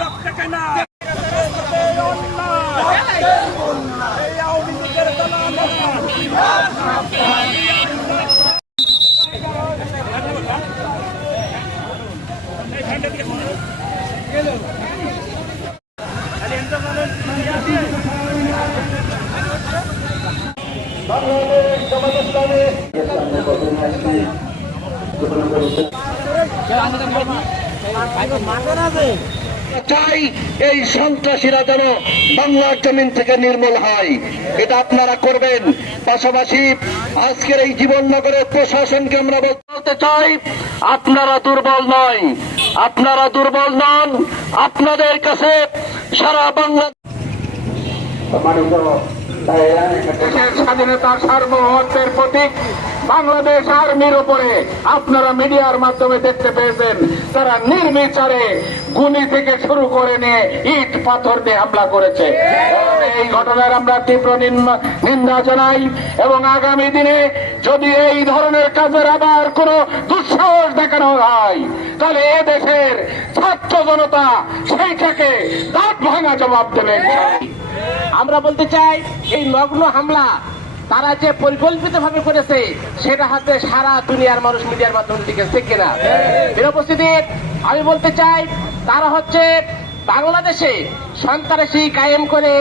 রক্ত কেনা এই আওয়ামী লীগের দালালেরা চাই এই সন্ত্রাসীরা যেন বাংলার জমিন থেকে নির্মূল হয়। এটা আপনারা করবেন। পাশাপাশি আজকের এই জীবননগরের প্রশাসনকে আমরা বলতে চাই আপনারা দুর্বল নয়। আপনারা দুর্বল নন। আপনাদের কাছে সারা বাংলা দেশের স্বাধীনতার সার্বভৌমত্বের প্রতীক। বাংলাদেশ আর্মির উপরে আপনারা মিডিয়ার মাধ্যমে দেখতে পেয়েছেন, তারা নির্বিচারে গুলি থেকে শুরু করে নিয়ে ইট পাথর দিয়ে হামলা করেছে। এই ঘটনার আমরা তীব্র নিন্দা জানাই এবং আগামী দিনে যদি এই ধরনের কাজের আবার কোনো দুঃসাহস দেখানো হয়, তাহলে এ দেশের ছাত্র জনতা সেইটাকে দাঁত ভাঙা জবাব দেবে। আমরা বলতে চাই, এই নগ্ন হামলা তারা যে পরিকল্পিত ভাবে করেছে, সেটা হাতে সারা দুনিয়ার মানুষ মিডিয়ার মাধ্যমে লিখেছে কিনা। উপস্থিতি, আমি বলতে চাই, তারা হচ্ছে বাংলাদেশে সন্ত্রাসী কায়েম করে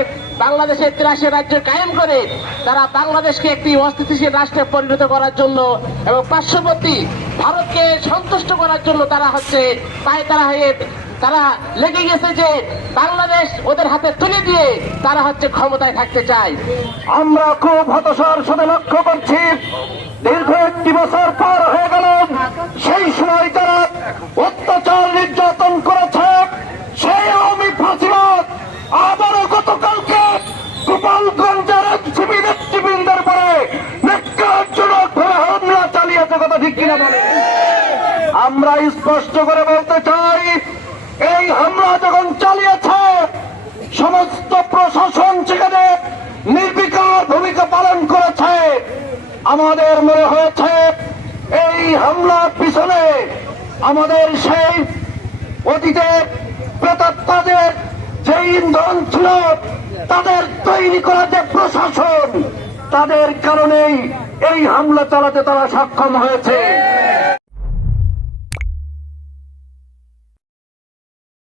বাংলাদেশের তিরাশি রাজ্য কায়েম করে, তারা বাংলাদেশকে একটি অস্থিতিশীল রাষ্ট্রে পরিণত করার জন্য এবং পার্শ্ববর্তী ভারতকে সন্তুষ্ট করার জন্য তারা হচ্ছে পায়ে তারা হয়ে তারা লেগে গেছে যে বাংলাদেশ ওদের হাতে তুলে দিয়ে তারা হচ্ছে ক্ষমতায় থাকতে চায়। আমরা খুব হতাশার সাথে লক্ষ্য করছি, দীর্ঘ একটি বছর পার হয়ে গেল, সেই সময় তারা অত্যাচার নির্যাতন করেছে, সেই আওয়ামী ফাঁসিবাদ। আবারও গতকালকে গোপালগঞ্জের এনসিপি নেতৃবৃন্দের পরে নিকাজজনক ভাবে হামলা চালিয়েছে কথা ঠিক কিনা আমরা স্পষ্ট করে বলতে চাই এই হামলা যখন চালিয়েছে, সমস্ত প্রশাসন সেখানে নির্বিকার ভূমিকা পালন করেছে। আমাদের মনে হয়েছে, এই হামলার পিছনে আমাদের সেই অতীতের প্রেতাত্মাদের যে ইন্ধন ছিল, তাদের তৈরি করা যে প্রশাসন, তাদের কারণেই এই হামলা চালাতে তারা সক্ষম হয়েছে।